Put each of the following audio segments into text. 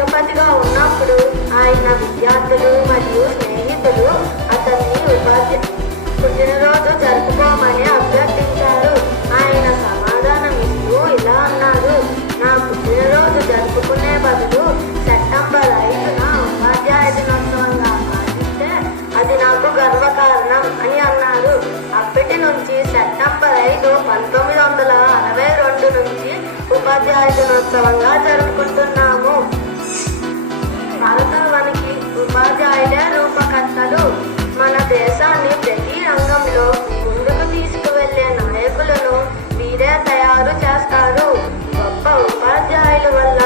రాష్ట్రపతిగా ఉన్నప్పుడు ఆయన విద్యార్థులు మరియు స్నేహితులు అతన్ని పుట్టినరోజు జరుపుకోమని అభ్యర్థించారు. ఆయన సమాధానం ఇస్తూ ఇలా అన్నారు: నా పుట్టినరోజు జరుపుకునే బదులు సెప్టెంబర్ 5న ఉపాధ్యాయ దినోత్సవంగా పాటిస్తే అది నాకు గర్వకారణం అని అన్నారు. అప్పటి నుంచి సెప్టెంబర్ 5, 1962 నుంచి ఉపాధ్యాయ దినోత్సవంగా జరుపుకుంటున్నాము. భారతంలోనికి ఉపాధ్యాయులే రూపకర్తలు. మన దేశాన్ని ప్రతి రంగంలో ముందుకు తీసుకువెళ్లే నాయకులను వీరే తయారు చేస్తారు. గొప్ప ఉపాధ్యాయుల వల్ల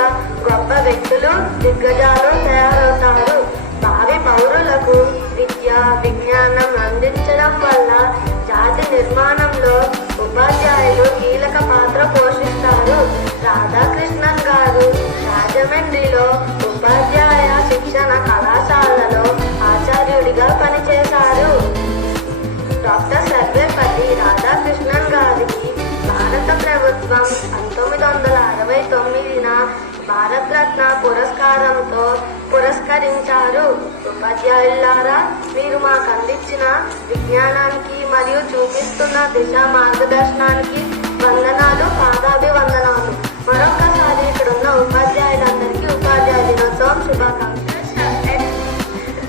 గొప్ప వ్యక్తులు, దిగ్గజాలు తయారవుతారు. భావి పౌరులకు విద్య, విజ్ఞానం అందించడం వల్ల జాతి నిర్మాణంలో ఉపాధ్యాయులు కీలక పాత్ర పోషిస్తారు. రాధాకృష్ణన్ గారు రాజమండ్రిలో ఉపాధ్యాయ శిక్షణ కళాశాలలో ఆచార్యుడిగా పనిచేశారు. డాక్టర్ సర్వేపల్లి రాధాకృష్ణన్ గారికి భారత ప్రభుత్వం 1969న భారతరత్న పురస్కారంతో పురస్కరించారు. ఉపాధ్యాయులారా, మీరు మాకు అందించిన విజ్ఞానానికి మరియు చూపిస్తున్న దిశ మార్గదర్శనానికి వందనాలు, పాదాభివందనాలు. మరొకసారి ఇక్కడున్న ఉపాధ్యాయులందరికీ ఉపాధ్యాయ దినోత్సవం శుభాకాంక్షలు.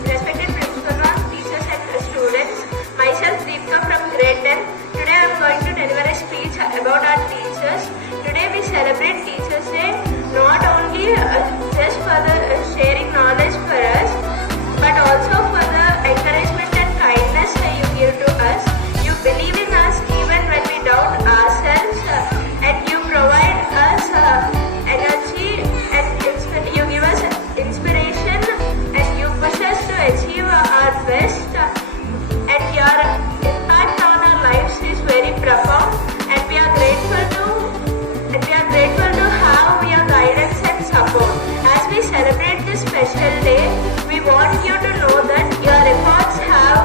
Respected principal, teachers and students, myself Deepika from grade 10. Today I am going to deliver a speech about our teachers. Today we celebrate Teachers Day not only just for the sharing knowledge for us, but also for the encouragement and kindness you give to us. You believe in us even when we doubt ourselves, and you provide us energy and you give us inspiration, and you push us to achieve our best, and your impact on our lives is very profound, and we are grateful to have your guidance and support. As we celebrate this special day, we want you to know that your efforts have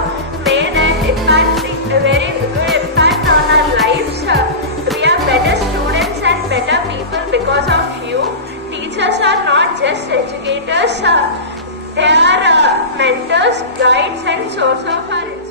made a very good impact on our lives. We are better students and better people because of you. Teachers are not just educators, they are mentors, guides and source of our inspiration.